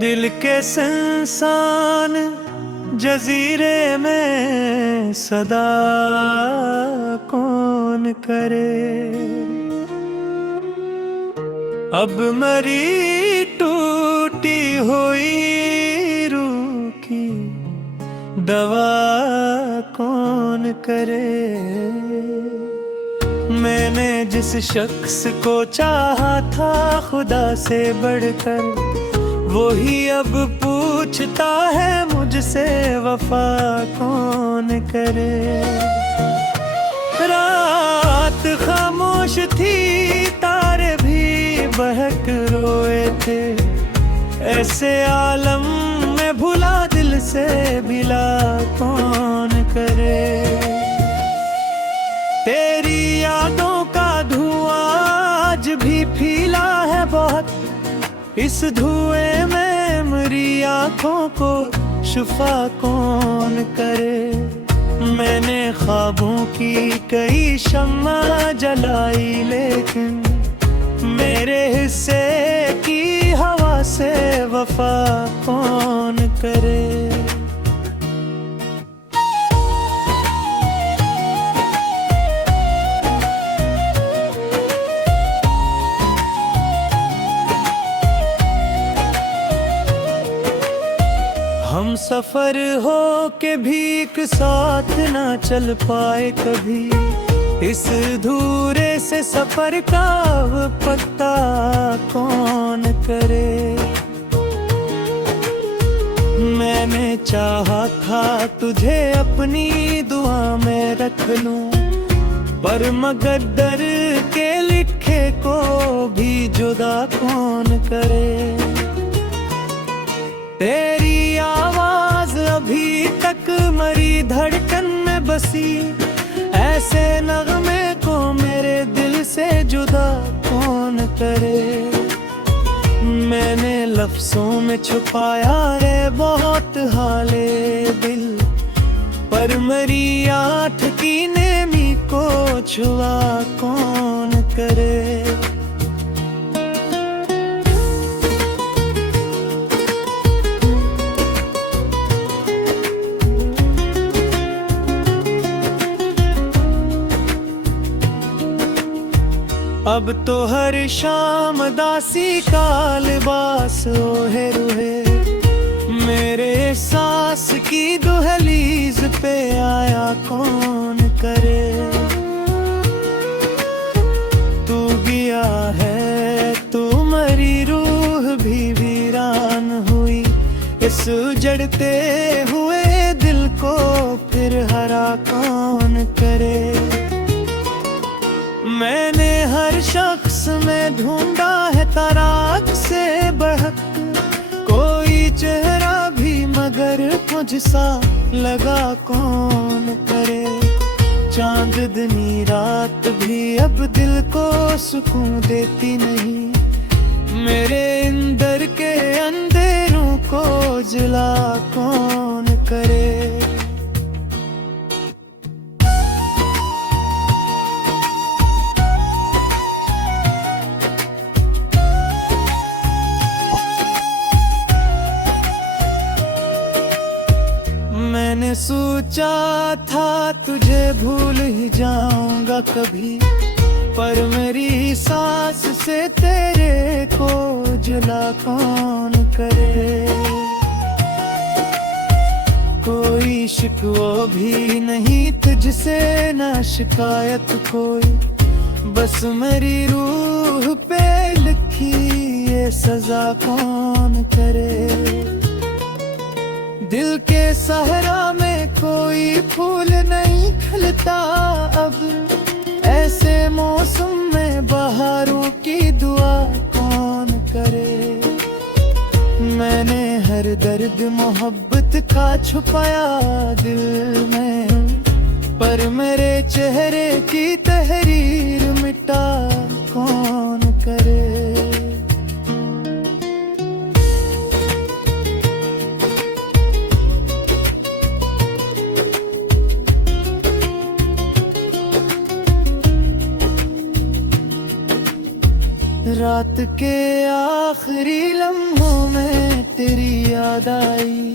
दिल के संसान जजीरे में सदा कौन करे। अब मरी टूटी हुई रूह की दवा कौन करे। मैंने जिस शख्स को चाहा था खुदा से बढ़कर, वही अब पूछता है मुझसे वफा कौन करे। रात खामोश थी, तारे भी बहक रोए थे, ऐसे आलम में भुला दिल से बिला कौन करे। तेरी यादों का धुआं आज भी फैला है बहुत, इस धुएं में मेरी आँखों को शुफा कौन करे। मैंने ख्वाबों की कई शम्मा जलाई, लेकिन मेरे हिस्से की हवा से वफा कौन करे। हम सफर हो के भी एक साथ ना चल पाए कभी, इस धूरे से सफर का पता कौन करे। मैंने चाहा था तुझे अपनी दुआ में रख लूं, पर मकद्दर के लिखे को भी जुदा कौन करे। तेरी आवाज अभी तक मरी धड़कन में बसी, ऐसे नगमे को मेरे दिल से जुदा कौन करे। मैंने लफ्जों में छुपाया रे बहुत हाले दिल, पर मेरी आँख की नेमी को छुआ कौन करे। अब तो हर शाम दासी का लिबास ओहे रुहे, मेरे सांस की दुहलीज पे आया कौन करे। तू गया है तू मरी रूह भी वीरान हुई, इस उजड़ते हुए दिल को फिर हरा कौन करे। मैंने हर शख्स में ढूंढा है तराक से बहक, कोई चेहरा भी मगर मुझसा लगा कौन करे। चांदनी रात भी अब दिल को सुकून देती नहीं, मेरे अंदर के अंधेरों को जला कौन करे। मैंने सोचा था तुझे भूल ही जाऊंगा कभी, पर मेरी सांस से तेरे को जुला कौन करे। कोई शिकवा भी नहीं तुझसे ना शिकायत कोई, बस मेरी रूह पे लिखी ये सजा कौन करे। दिल के सहरा में कोई फूल नहीं खिलता अब, ऐसे मौसम में बहारों की दुआ कौन करे। मैंने हर दर्द मोहब्बत का छुपाया दिल में, पर मेरे चेहरे की तहरीर मिटा कौन करे। रात के आखिरी लम्हों में तेरी याद आई,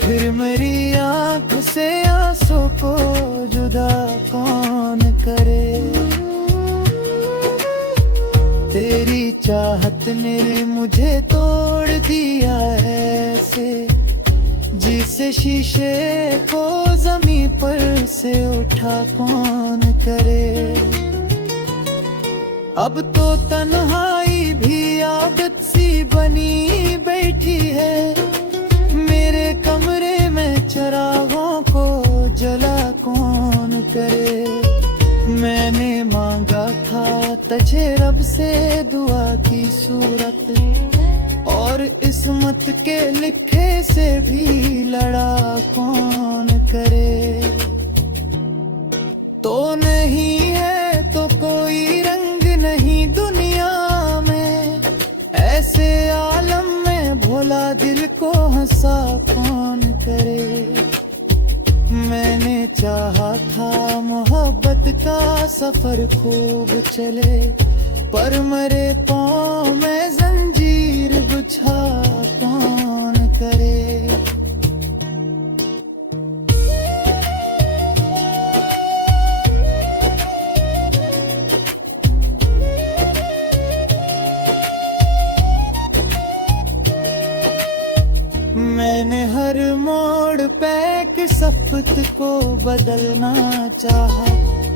फिर मेरी आँख से आंसू को जुदा कौन करे। तेरी चाहत ने मुझे तोड़ दिया ऐसे, जिसे शीशे को जमीन पर से उठा कौन करे। अब तो तन्हाई भी आदत सी बनी बैठी है, मेरे कमरे में चिरागों को जला कौन करे। मैंने मांगा था तुझे रब से दुआ की सूरत, और किस्मत के लिखे से भी लड़ा कौन करे। तो नहीं है तो कोई रंग नहीं दुनिया में, ऐसे आलम में भोला दिल को हंसा कौन करे। मैंने चाहा था मोहब्बत का सफर खूब चले, पर मेरे पाँव में जंजीर बिछा कौन करे। मैंने हर मोड़ पे किस्मत को बदलना चाहा,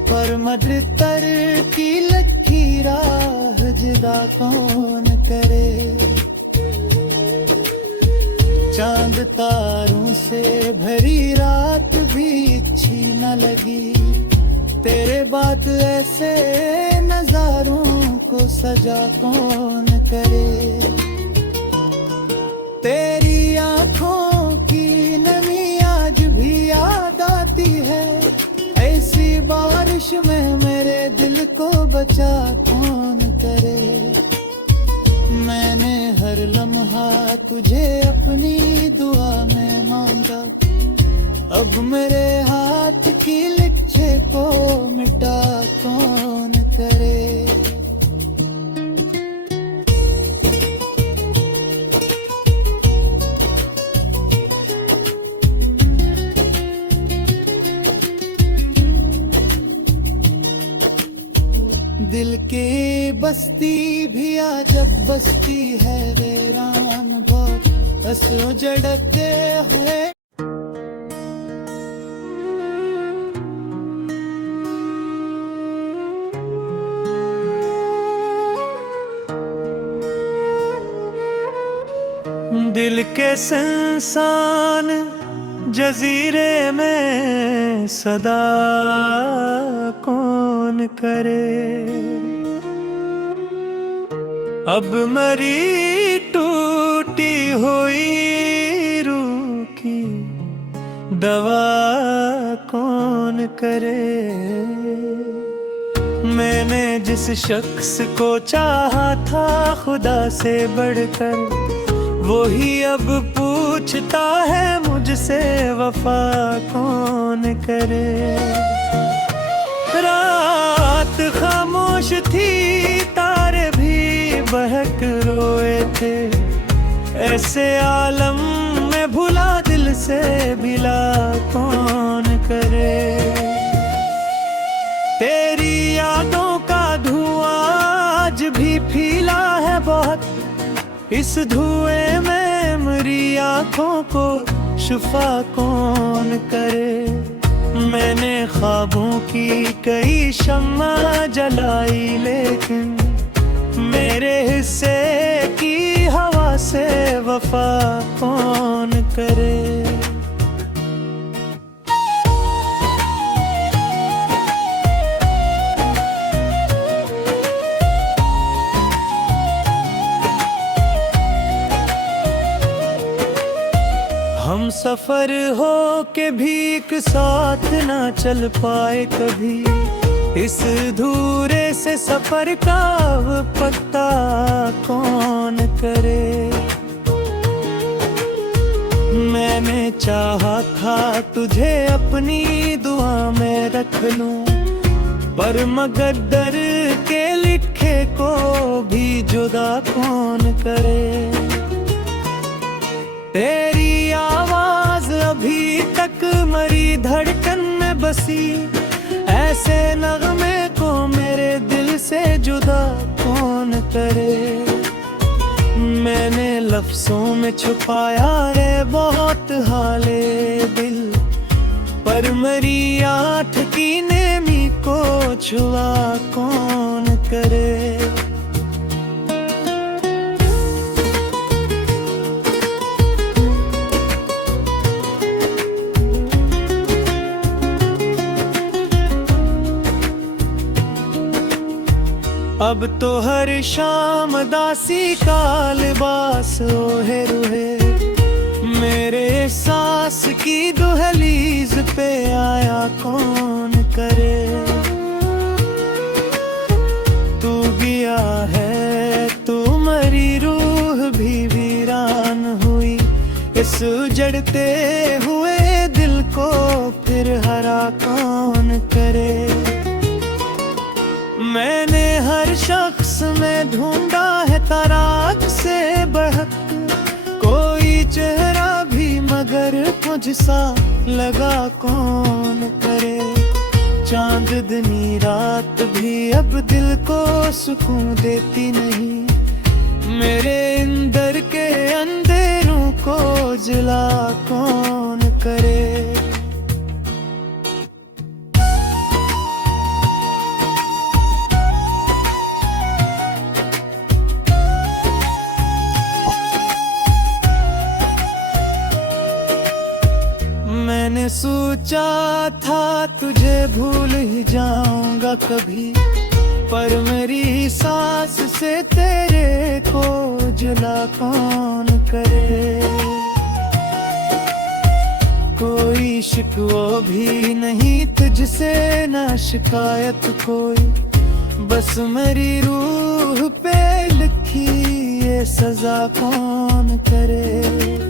पर मदर की लकीराह जुदा कौन करे। चांद तारों से भरी रात भी अच्छी न लगी, तेरे बाद ऐसे नजारों को सजा कौन करे। तेरी आँखों की नमी आज भी याद आती है, ऐसी बारिश में मेरे दिल को बचा कौन करे। मैंने हर लम्हा तुझे अपनी दुआ में मांगा, अब मेरे हाथ की लिखे को मिटा कौन करे। दिल के बस्ती भी जब बस्ती है वीरान, बहुत बस उजड़ते हैं। दिल के संसान जजीरे में सदा कौन करे। अब मरी टूटी हुई रूह की दवा कौन करे। मैंने जिस शख्स को चाहा था खुदा से बढ़कर, वही अब पूछता है मुझसे वफा कौन करे। रात खामोश थी, तारे भी बहक रोए थे, ऐसे आलम में भुला दिल से भिला कौन करे। तेरी यादों का धुआं आज भी फैला है बहुत, इस धुएं में मेरी आँखों को शिफा कौन करे। मैंने ख्वाबों की कई शम्मा जलाई, लेकिन मेरे हिस्से की हवा से वफा कौन करे। हम सफर हो के भी एक साथ ना चल पाए कभी, इस धूरे से सफर का पता कौन करे। मैंने चाहा था तुझे अपनी दुआ में रख लूं, पर मकद्दर के लिखे को भी जुदा कौन करे। तेरी आवाज अभी तक मरी धड़कन में बसी, ऐसे नगमे को मेरे दिल से जुदा कौन करे। मैंने लफ्जों में छुपाया रे बहुत हाले दिल, पर मेरी आँख की नेमी को छुआ कौन करे। अब तो हर शाम दासी का लिबास ओहे रुहे, मेरे सांस की दुहलीज पे आया कौन करे। तू गया है तू मरी रूह भी वीरान हुई, इस उजड़ते हुए दिल को फिर हरा कौन करे। मैंने हर शख्स में ढूंढा है तराक से बढ़क, कोई चेहरा भी मगर मुझसा लगा कौन करे। चांदनी रात भी अब दिल को सुकून देती नहीं, मेरे अंदर के अंधेरों को जला कौन करे। मैंने सोचा था तुझे भूल ही जाऊंगा कभी, पर मेरी सांस से तेरे को जुला कौन करे। कोई शिकवा भी नहीं तुझसे ना शिकायत कोई, बस मेरी रूह पे लिखी ये सजा कौन करे।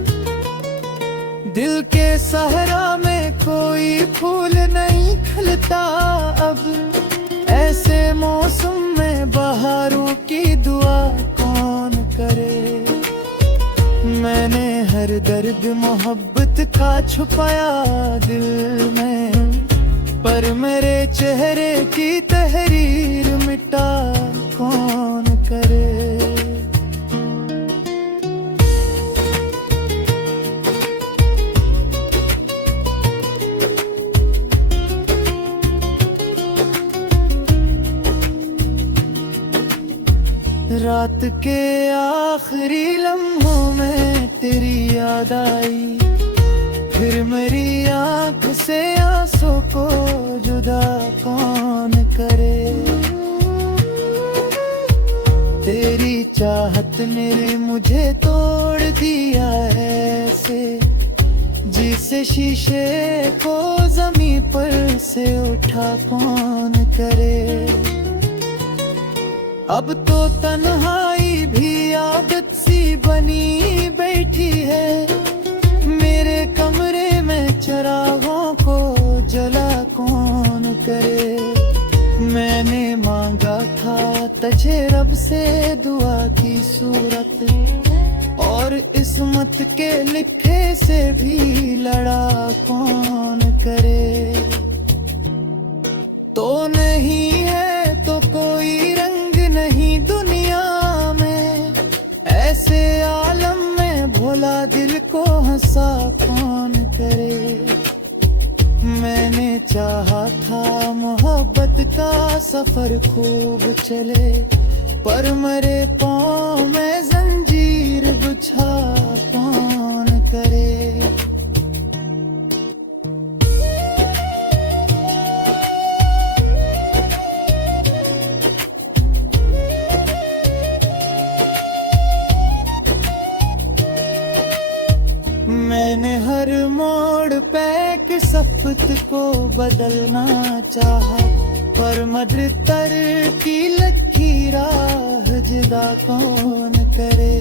दिल के सहरा में कोई फूल नहीं खिलता अब, ऐसे मौसम में बहारों की दुआ कौन करे। मैंने हर दर्द मोहब्बत का छुपाया दिल में, पर मेरे चेहरे की तहरीर मिटा कौन करे। रात के आखिरी लम्हों में तेरी याद आई, फिर मेरी आँख से आंसू को जुदा कौन करे। तेरी चाहत ने मुझे तोड़ दिया ऐसे, जिसे शीशे को जमीन पर से उठा कौन करे। अब तो तन्हाई भी आदत सी बनी बैठी है, मेरे कमरे में चिरागों को जला कौन करे। मैंने मांगा था तुझे रब से दुआ की सूरत, और किस्मत के लिखे से भी लड़ा कौन करे। तो नहीं है तो कोई रंग नहीं दुनिया में, ऐसे आलम में भोला दिल को हंसा कौन करे। मैंने चाहा था मोहब्बत का सफर खूब चले, पर मेरे पाँव में जंजीर बिछा कौन करे। मैंने हर मोड़ पे किस्मत को बदलना चाहा, पर मदर की लकीर राह जुदा कौन करे।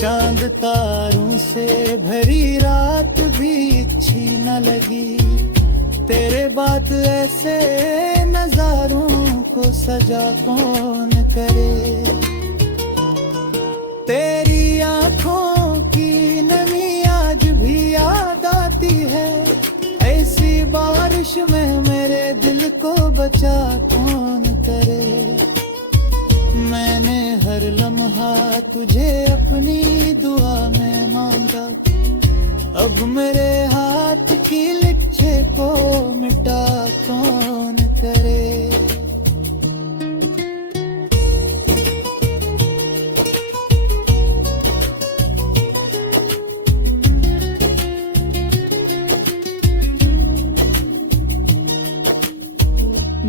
चांद तारों से भरी रात भी अच्छी न लगी, तेरे बाद ऐसे नजारों को सजा कौन करे। तेरी बचा कौन करे। मैंने हर लम्हा तुझे अपनी दुआ में मांगा, अब मेरे हाथ की लिखे को मिटा कौन करे।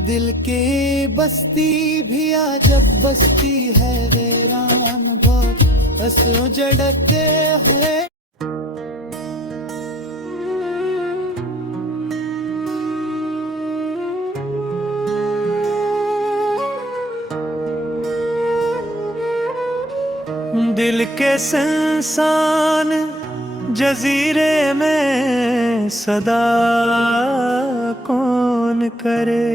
दिल के बस्ती भी जब बस्ती है वीरान, बहुत बस उजड़ते हुए। दिल के संसान जजीरे में सदा कौन करे।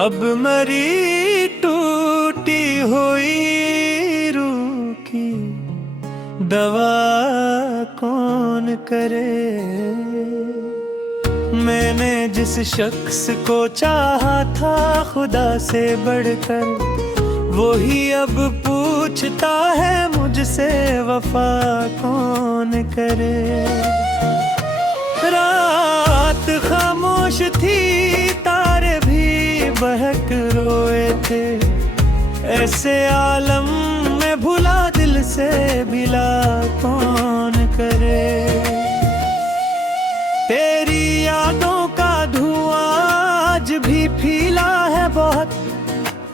अब मरी टूटी हुई रूह की दवा कौन करे। मैंने जिस शख्स को चाहा था खुदा से बढ़कर, वही अब पूछता है मुझसे वफा कौन करे। रात खामोश थी, तारे भी बहक रोए थे, ऐसे आलम में भुला दिल से मिला कौन करे। तेरी यादों का धुआं आज भी फैला है बहुत,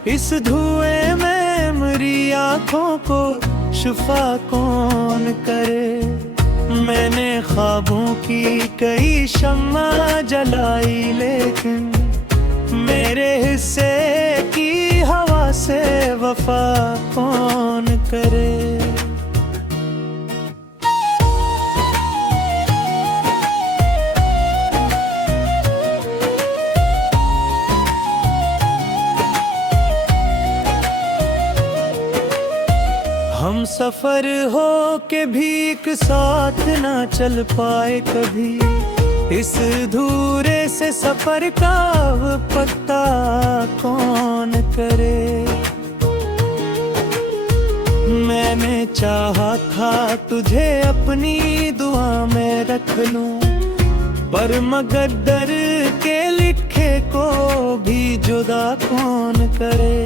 इस धुएं में मेरी आँखों को शुफा कौन करे। मैंने ख्वाबों की कई शम्मा जलाई, लेकिन मेरे हिस्से की हवा से वफा कौन करे। हम सफर हो के भी एक साथ ना चल पाए कभी, इस धूरे से सफर का पता कौन करे। मैंने चाहा था तुझे अपनी दुआ में रख लूं, पर मकद्दर के लिखे को भी जुदा कौन करे।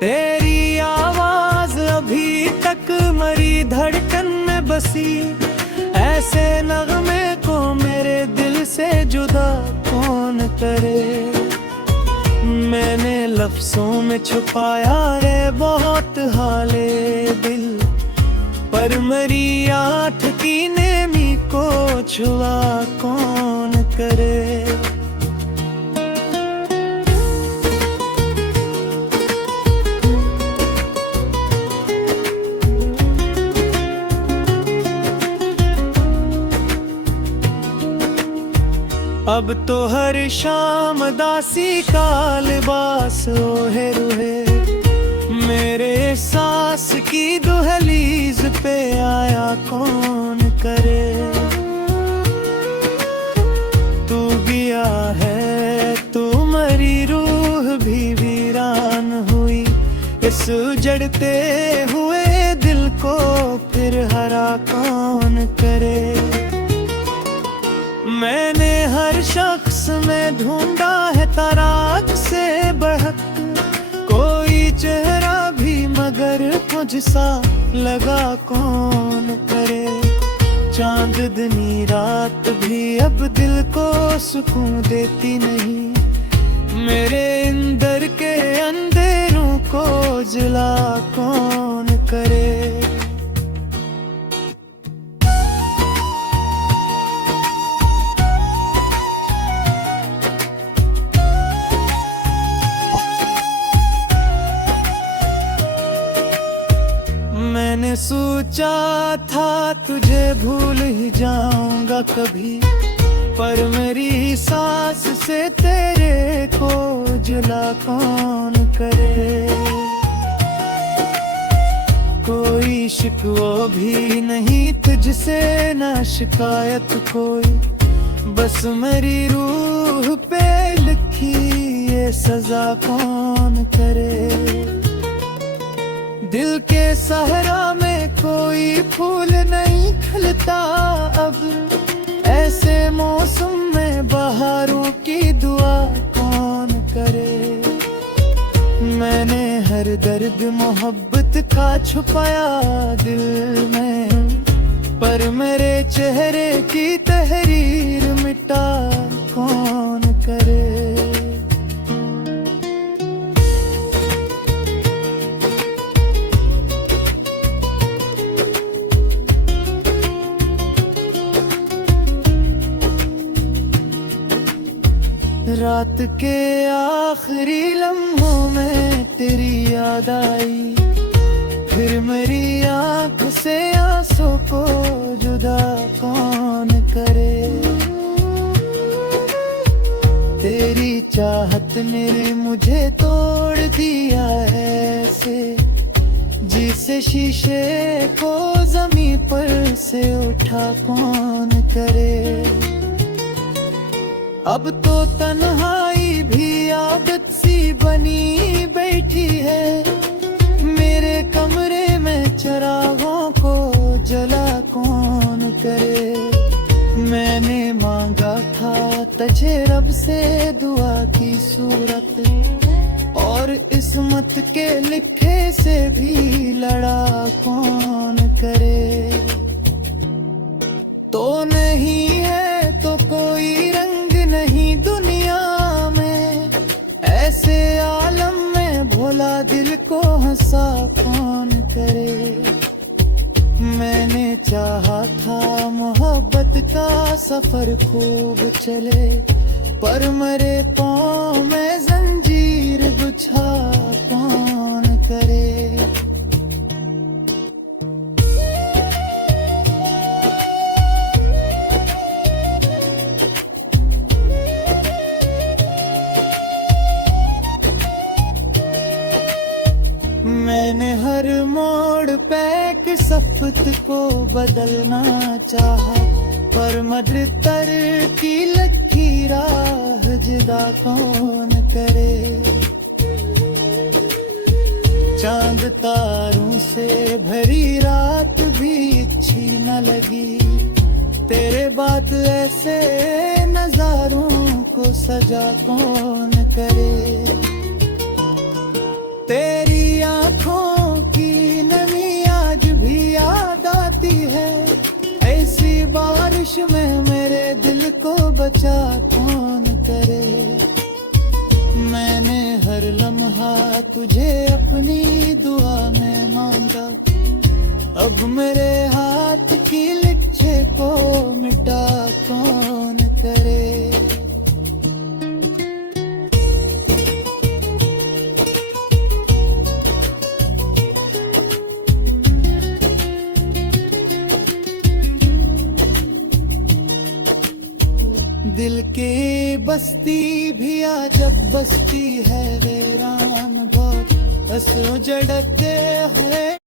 तेरी आवाज अभी तक मरी धड़कन में बसी, ऐसे नगमे को मेरे दिल से जुदा कौन करे। मैंने लफ्जों में छुपाया रे बहुत हाले दिल, पर मेरी आँख की नेमी को छुआ कौन करे। अब तो हर शाम दासी का लिबास ओहे रुहे, मेरे सांस की दुहलीज पे आया कौन करे। तू गया है तू मरी रूह भी वीरान हुई, इस उजड़ते हुए दिल को फिर हरा कौन करे। मैंने हर शख्स में ढूंढा है तराक से बहक, कोई चेहरा भी मगर मुझसा लगा कौन करे। चांदनी रात भी अब दिल को सुकून देती नहीं, मेरे अंदर के अंधेरों को जला कौन करे। मैंने सोचा था तुझे भूल ही जाऊंगा कभी, पर मेरी सांस से तेरे को जुला कौन करे। कोई शिकवा भी नहीं तुझसे ना शिकायत कोई, बस मेरी रूह पे लिखी ये सजा कौन करे। दिल के सहरा में कोई फूल नहीं खिलता अब, ऐसे मौसम में बहारों की दुआ कौन करे। मैंने हर दर्द मोहब्बत का छुपाया दिल में, पर मेरे चेहरे की तहरीर मिटा कौन करे। रात के आखिरी लम्हों में तेरी याद आई, फिर मेरी आँख से आंसू को जुदा कौन करे। तेरी चाहत ने मुझे तोड़ दिया ऐसे, जिसे शीशे को जमीन पर से उठा कौन करे। अब तो तन्हाई भी आदत सी बनी बैठी है, मेरे कमरे में चिरागों को जला कौन करे। मैंने मांगा था तुझे रब से दुआ की सूरत, और किस्मत के लिखे से भी लड़ा कौन करे। तो नहीं है तो कोई रंग नहीं दुनिया में, ऐसे आलम में भोला दिल को हंसा कौन करे। मैंने चाहा था मोहब्बत का सफर खूब चले, पर मेरे पाँव में जंजीर बिछा कौन करे। मैंने हर मोड़ पे एक सख्त को बदलना चाहा, पर मदर की लकी राह जुदा कौन करे। चांद तारों से भरी रात भी अच्छी न लगी, तेरे बाद ऐसे नजारों को सजा कौन करे। तेरी आँखों की नमी आज भी याद आती है, ऐसी बारिश में मेरे दिल को बचा कौन करे। मैंने हर लम्हा तुझे अपनी दुआ में मांगा, अब मेरे हाथ की लिखे को मिटा कौन करे। दिल के बस्ती भी जब बस्ती है वीरान बहुत, बस उजड़ते हुए